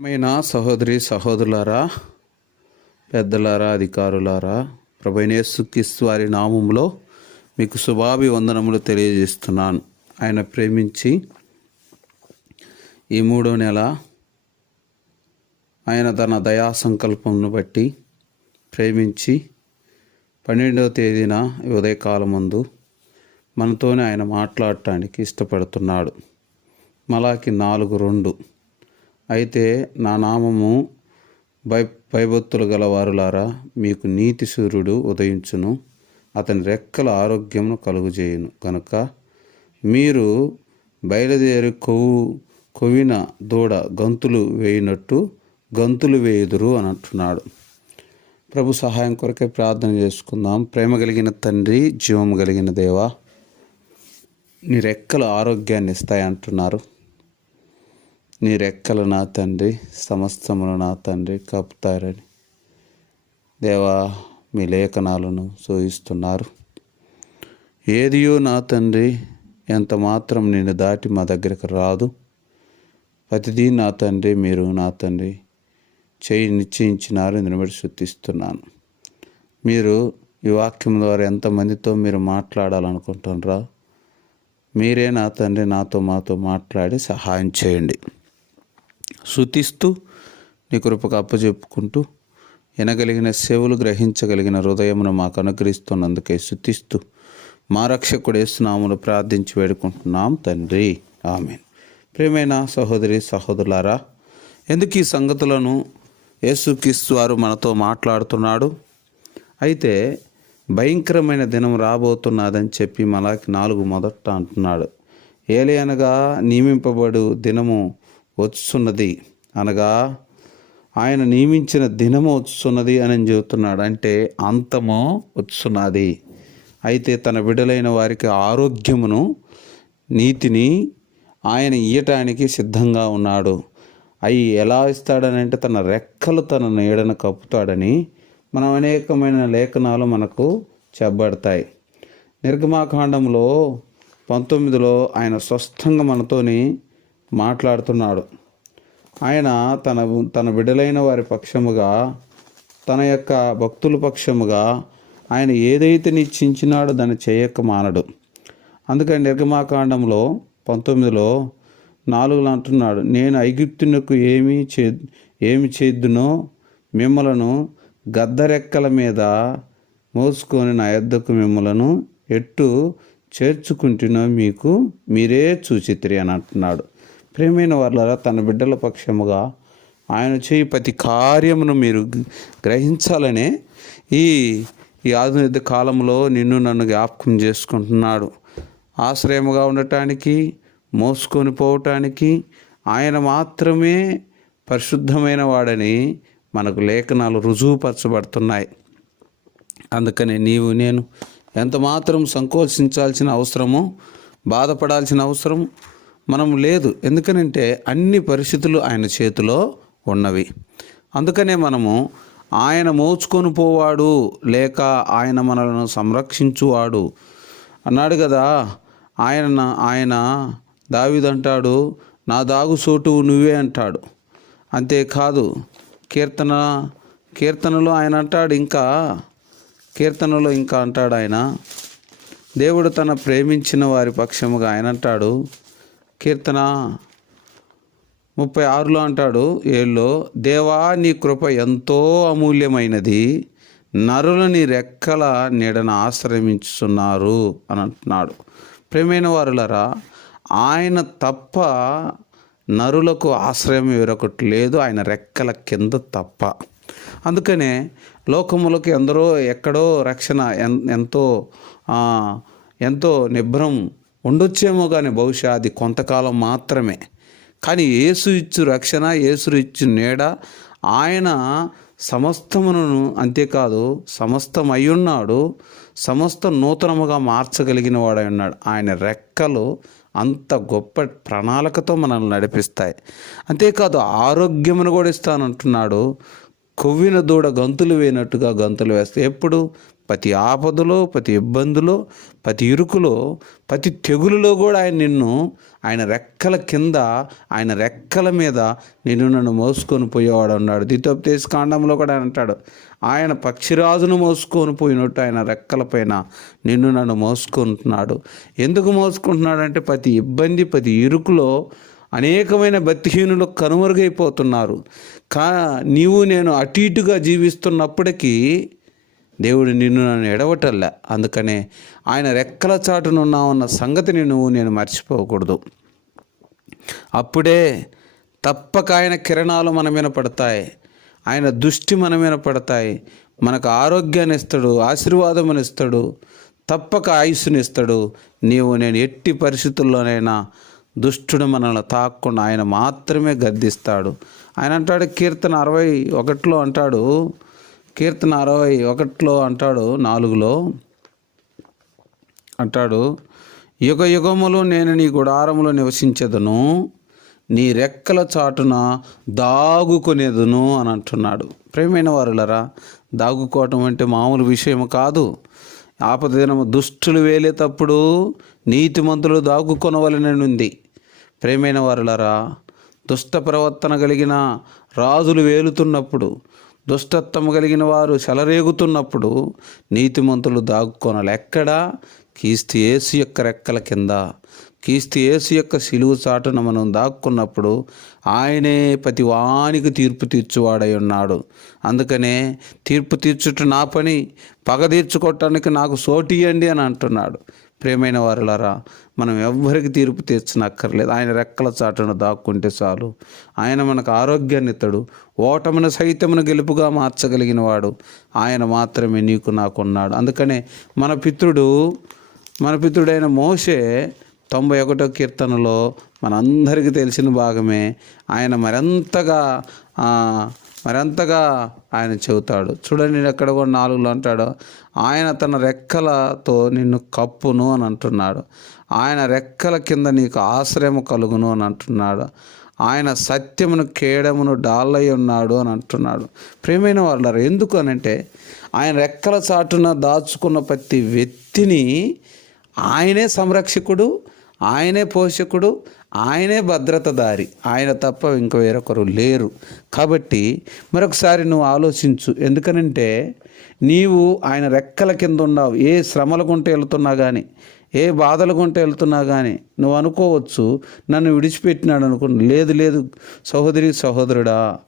ప్రియమైన సహోదరి సహోదరులారా పెద్దలారా అధికారులారా ప్రభైనేసుక్రీస్తు వారి నామంలో మీకు శుభాభివందనములు తెలియజేస్తున్నాను. ఆయన ప్రేమించి ఈ మూడో నెల ఆయన తన దయా సంకల్పంను బట్టి ప్రేమించి పన్నెండవ తేదీన ఉదయకాలం ముందు మనతోనే ఆయన మాట్లాడటానికి ఇష్టపడుతున్నాడు. మలాకి నాలుగు రెండు. అయితే నా నామము భయ భయభక్తులు గల వారులారా మీకు నీతి సూర్యుడు ఉదయించును. అతని రెక్కల ఆరోగ్యమును కలుగుజేయును. కనుక మీరు బయలుదేరి కొవ్వు కొవ్విన దూడ గంతులు వేయినట్టు గంతులు వేయుదురు అని అంటున్నాడు ప్రభు సహాయం కొరకే ప్రార్థన చేసుకుందాం. ప్రేమ కలిగిన తండ్రి జీవం కలిగిన దేవా నీ రెక్కలు ఆరోగ్యాన్ని ఇస్తాయి అంటున్నారు నీ రెక్కలు నా తండ్రి సమస్తములు నా తండ్రి కప్పుతారని. దేవా మీ లేఖనాలను సూచిస్తున్నారు. ఏదియో నా తండ్రి ఎంత మాత్రం నేను దాటి మా దగ్గరకు రాదు. ప్రతిదీ నా తండ్రి మీరు నా తండ్రి చేయి నిశ్చయించినారు దీన్ని బట్టి శుద్ధిస్తున్నాను మీరు ఈ వాక్యం ద్వారా ఎంతమందితో మీరు మాట్లాడాలనుకుంటున్నారా మీరే నా తండ్రి నాతో మాతో మాట్లాడి సహాయం చేయండి. శుతిస్తూ నీ కృపకు అప్పచెప్పుకుంటూ వినగలిగిన సేవలు గ్రహించగలిగిన హృదయమును మాకు అనుగ్రహిస్తున్నందుకే శుతిస్తూ మా రక్షకుడు వేస్తున్నామును ప్రార్థించి వేడుకుంటున్నాం తండ్రి. ఆమె ప్రియమైన సహోదరి సహోదరులారా ఎందుకు ఈ సంగతులను యేసుక్రీస్తు వారు మనతో మాట్లాడుతున్నాడు? అయితే భయంకరమైన దినం రాబోతున్నదని చెప్పి మలాకి నాలుగు మొదట అంటున్నాడు. ఏలి అనగా నియమింపబడు దినము వచ్చున్నది అనగా ఆయన నియమించిన దినము వచ్చున్నది అని చెబుతున్నాడు. అంటే అంతము వచ్చున్నది. అయితే తన బిడ్డలైన వారికి ఆరోగ్యమును నీతిని ఆయన ఇయ్యటానికి సిద్ధంగా ఉన్నాడు. అవి ఎలా ఇస్తాడని అంటే తన రెక్కలు తన నీడను కప్పుతాడని మనం అనేకమైన లేఖనాలు మనకు చెప్పబడతాయి. నిర్గమాకాండంలో పంతొమ్మిదిలో ఆయన స్వస్థంగా మనతోని మాట్లాడుతున్నాడు. ఆయన తన తన బిడ్డలైన వారి పక్షముగా తన యొక్క భక్తుల పక్షముగా ఆయన ఏదైతే నిశ్చించినాడో దాన్ని చేయక మానడు. అందుకని నిర్గమాకాండంలో పంతొమ్మిదిలో నాలుగులో అంటున్నాడు నేను ఐగుప్తునకు ఏమి చే ఏమి చేద్దునో మిమ్మలను గద్దరెక్కల మీద మోసుకొని నా యొద్దకు మిమ్మలను ఎట్టు చేర్చుకుంటున్నో మీకు మీరే చూచిత్రి అని అంటున్నాడు. ప్రేమైన వాళ్ళ తన బిడ్డల పక్షముగా ఆయన చేయి ప్రతి కార్యమును మీరు గ్రహించాలనే ఈ ఈ ఆధునిక కాలంలో నిన్ను నన్ను జ్ఞాపకం చేసుకుంటున్నాడు. ఆశ్రయముగా ఉండటానికి మోసుకొని పోవటానికి ఆయన మాత్రమే పరిశుద్ధమైన వాడని మనకు లేఖనాలు రుజువుపరచబడుతున్నాయి. అందుకని నీవు నేను ఎంత మాత్రం సంకోచించాల్సిన అవసరమో బాధపడాల్సిన అవసరం మనం లేదు. ఎందుకనంటే అన్ని పరిస్థితులు ఆయన చేతిలో ఉన్నవి. అందుకనే మనము ఆయన మోచుకొని పోవాడు లేక ఆయన మనలను సంరక్షించువాడు. అన్నాడు కదా ఆయన ఆయన దావిదంటాడు నా దాగు చోటు నువ్వే అంటాడు. అంతేకాదు కీర్తన కీర్తనలో ఆయన అంటాడు ఇంకా కీర్తనలో ఇంకా అంటాడు ఆయన. దేవుడు తన ప్రేమించిన వారి పక్షముగా ఆయన అంటాడు కీర్తన ముప్పై ఆరులో అంటాడు ఏళ్ళో దేవా నీ కృప ఎంతో అమూల్యమైనది నరులు నీ రెక్కల నీడను ఆశ్రమించుతున్నారు అని అంటున్నాడు. ప్రేమైన వారులరా ఆయన తప్ప నరులకు ఆశ్రయం వేరొకటి లేదు ఆయన రెక్కల కింద తప్ప. అందుకనే లోకములకు ఎందరో ఎక్కడో రక్షణ ఎన్ ఎంతో ఎంతో నిభ్రం ఉండొచ్చేమో కానీ బహుశా అది కొంతకాలం మాత్రమే. కానీ యేసు ఇచ్చు రక్షణ యేసు ఇచ్చు నీడ ఆయన సమస్తమును అంతేకాదు సమస్తం అయ్యున్నాడు సమస్త నూతనముగా మార్చగలిగిన వాడై ఉన్నాడు. ఆయన రెక్కలు అంత గొప్ప ప్రణాళికతో మనల్ని నడిపిస్తాయి. అంతేకాదు ఆరోగ్యమును కూడా ఇస్తానంటున్నాడు. కొవ్విన దూడ గంతులు వేయనట్టుగా గంతులు వేస్తాయి. ఎప్పుడు? ప్రతి ఆపదలో ప్రతి ఇబ్బందిలో ప్రతి ఇరుకులో ప్రతి తెగులులో కూడా ఆయన నిన్ను ఆయన రెక్కల కింద ఆయన రెక్కల మీద నిన్ను నన్ను మోసుకొని పోయేవాడు అన్నాడు ద్వితోపదేశ కాండంలో కూడా ఆయన అంటాడు ఆయన పక్షిరాజును మోసుకొని పోయినట్టు ఆయన రెక్కలపైన నిన్ను నన్ను మోసుకుంటున్నాడు. ఎందుకు మోసుకుంటున్నాడు అంటే ప్రతి ఇబ్బంది ప్రతి ఇరుకులో అనేకమైన భక్తిహీనులు కనుమరుగైపోతున్నారు. కా నీవు నేను అటు ఇటుగా జీవిస్తున్నప్పటికీ దేవుడు నిన్ను నన్ను ఎడవటల్లా అందుకనే ఆయన రెక్కల చాటునున్నావన్న సంగతిని నువ్వు నేను మర్చిపోకూడదు. అప్పుడే తప్పక ఆయన కిరణాలు మన మీద పడతాయి. ఆయన దృష్టి మన మీద పడతాయి. మనకు ఆరోగ్యాన్ని ఇస్తాడు ఆశీర్వాదం ఇస్తాడు తప్పక ఆయుస్సుని ఇస్తాడు. నీవు నేను ఎట్టి పరిస్థితుల్లోనైనా దుష్టుడు మనల్ని తాక్కుండా ఆయన మాత్రమే గద్దిస్తాడు. ఆయన అంటాడు కీర్తన అరవై ఒకటిలో అంటాడు కీర్తన అరవై ఒకటిలో అంటాడు నాలుగులో అంటాడు యుగ యుగములు నేను నీ గుడారములో నివసించదును నీ రెక్కల చాటున దాగుకునేదును అని అంటున్నాడు. ప్రేమైన వారులరా దాగుకోవటం అంటే మామూలు విషయం కాదు. ఆపద దినము దుష్టులు వేలేటప్పుడు నీతిమంతులు దాగుకొనవలనని ఉంది ప్రేమైన వారులరా దుష్ట ప్రవర్తన కలిగిన రాజులు వేలుతున్నప్పుడు దుష్టత్వం కలిగిన వారు చెలరేగుతున్నప్పుడు నీతిమంతులు దాగుకొనాలి ఎక్కడా? కీస్తు ఏసు యొక్క రెక్కల కింద. కీస్తు ఏసు యొక్క సిలువు చాటున మనం దాక్కున్నప్పుడు ఆయనే ప్రతి వానికి తీర్పు తీర్చువాడై ఉన్నాడు. అందుకనే తీర్పు తీర్చుట నా పని పగ తీర్చుకోవటానికి నాకు సోటియండి అని అంటున్నాడు. ప్రేమైన వారులారా మనం ఎవ్వరికి తీర్పు తీర్చనక్కర్లేదు. ఆయన రెక్కల చాటును దాక్కుంటే చాలు. ఆయన మనకు ఆరోగ్యాన్ని ఇస్తాడు ఓటమును సైతమును గెలుపుగా మార్చగలిగిన వాడు. ఆయన మాత్రమే నీకు నాకున్నాడు. అందుకనే మన పితృడు మన పితృడైన మోషే తొంభై ఒకటో కీర్తనలో మనందరికీ తెలిసిన భాగమే ఆయన మరింతగా మరింతగా ఆయన చెబుతాడు. చూడండి ఎక్కడ కూడా నాలుగులో అంటాడు. ఆయన తన రెక్కలతో నిన్ను కప్పును అని అంటున్నాడు. ఆయన రెక్కల కింద నీకు ఆశ్రయము కలుగును అని అంటున్నాడు. ఆయన సత్యమును కేడమును డాల్లై ఉన్నాడు అని అంటున్నాడు. ప్రేమైన వాళ్ళారు ఎందుకు అనంటే ఆయన రెక్కల చాటున దాచుకున్న ప్రతి వ్యక్తిని ఆయనే సంరక్షకుడు ఆయనే పోషకుడు ఆయనే భద్రతదారి ఆయన తప్ప ఇంక వేరొకరు లేరు. కాబట్టి మరొకసారి నువ్వు ఆలోచించు. ఎందుకనంటే నీవు ఆయన రెక్కల కింద ఉన్నావు. ఏ శ్రమల గుంట వెళ్తున్నా కానీ ఏ బాధలు గుంట వెళ్తున్నా కానీ నువ్వు అనుకోవచ్చు నన్ను విడిచిపెట్టినాడు అనుకో లేదు లేదు సహోదరి సహోదరుడా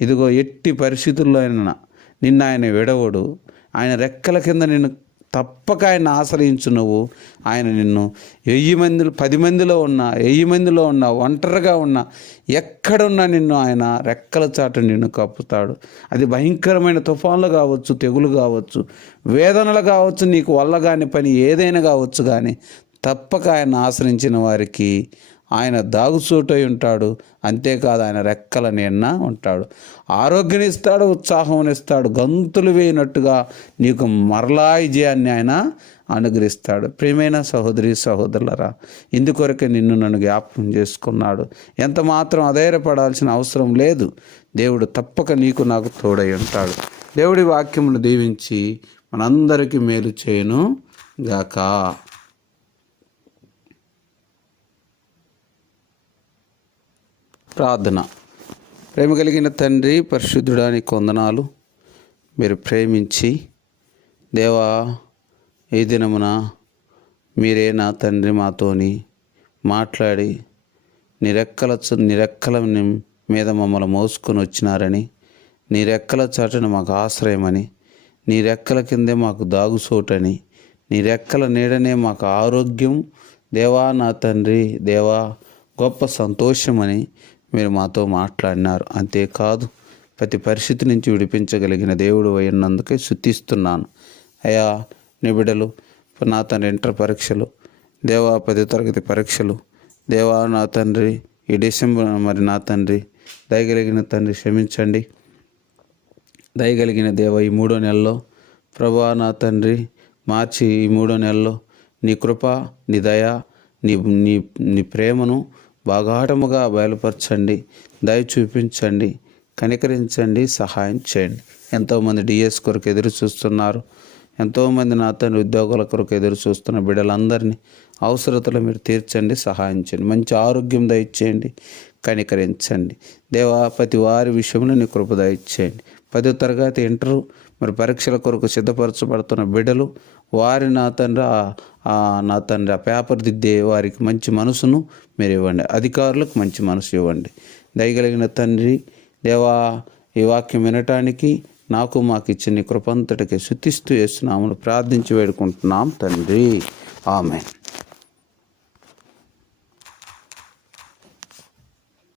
ఇదిగో ఎట్టి పరిస్థితుల్లో అయినా నిన్న ఆయన విడవడు. ఆయన రెక్కల కింద నిన్ను తప్పక ఆయన ఆశ్రయించు నువ్వు. ఆయన నిన్ను వెయ్యి మందిలో పది మందిలో ఉన్నా వెయ్యి మందిలో ఉన్నా ఒంటరిగా ఉన్నా ఎక్కడున్నా నిన్ను ఆయన రెక్కల చాటు నిన్ను కప్పుతాడు. అది భయంకరమైన తుఫాన్లు కావచ్చు తెగులు కావచ్చు వేదనలు కావచ్చు నీకు వల్ల కాని పని ఏదైనా కావచ్చు కానీ తప్పక ఆయన ఆశ్రయించిన వారికి ఆయన దాగుచూటై ఉంటాడు. అంతేకాదు ఆయన రెక్కల నిన్న ఉంటాడు. ఆరోగ్యనిస్తాడు ఉత్సాహమునిస్తాడు గంతులు వేయనట్టుగా నీకు మరలా విజయాన్ని ఆయన అనుగ్రహిస్తాడు. ప్రియమైన సహోదరి సహోదరులరా ఇందుకొరకే నిన్ను నన్ను జ్ఞాపకం చేసుకున్నాడు. ఎంత మాత్రం అధైర్యపడాల్సిన అవసరం లేదు. దేవుడు తప్పక నీకు నాకు తోడై ఉంటాడు. దేవుడి వాక్యమును దీవించి మనందరికీ మేలు చేయను గాక. ప్రార్థన. ప్రేమ కలిగిన తండ్రి పరిశుద్ధుడానికి కొందనాలు మీరు ప్రేమించి దేవా ఈ దినమున మీరే నా తండ్రి మాతోని మాట్లాడి నీ రెక్కల చ- మీద మమ్మల్ని మోసుకొని వచ్చినారని నీ రెక్కల చాటున మాకు ఆశ్రయమని నీ రెక్కల కిందే మాకు దాగుసోటని నీ రెక్కల నీడనే మాకు ఆరోగ్యం. దేవా నా తండ్రి దేవా గొప్ప సంతోషమని మీరు మాతో మాట్లాడినారు. అంతేకాదు ప్రతి పరిస్థితి నుంచి విడిపించగలిగిన దేవుడు అయినందుకే శుద్ధిస్తున్నాను అయ్యా నిబిడలు నా తండ్రి ఇంటర్ పరీక్షలు దేవా పది తరగతి పరీక్షలు దేవా నా తండ్రి ఈ డిసెంబర్ మరి నా తండ్రి దయగలిగిన తండ్రి క్షమించండి. దయగలిగిన దేవ ఈ మూడో నెలలో ప్రభా నా తండ్రి మార్చి ఈ మూడో నెలలో నీ కృప నీ దయ నీ నీ నీ ప్రేమను బాగాటముగా బయలుపరచండి దయ చూపించండి కనికరించండి సహాయం చేయండి. ఎంతోమంది డిఎస్ కొరకు ఎదురు చూస్తున్నారు. ఎంతోమంది నా తండ్రి ఉద్యోగుల కొరకు ఎదురు చూస్తున్న బిడ్డలందరినీ అవసరతలు మీరు తీర్చండి సహాయం చేయండి. మంచి ఆరోగ్యం దయచేయండి కనికరించండి. దేవా ప్రతి వారి విషయంలో నీ కృప దయచేయండి. పదో తరగతి ఇంటరు మరి పరీక్షల కొరకు సిద్ధపరచబడుతున్న బిడ్డలు వారి నా తండ్రి నా తండ్రి ఆ పేపర్ దిద్దే వారికి మంచి మనసును మీరు ఇవ్వండి. అధికారులకు మంచి మనసు ఇవ్వండి. దయగలిగిన తండ్రి దేవా ఈ వాక్యం వినటానికి నాకు మాకు ఇచ్చిన కృపంతటికి శుతిస్తూ వేస్తున్నామని ప్రార్థించి వేడుకుంటున్నాం తండ్రి. ఆమె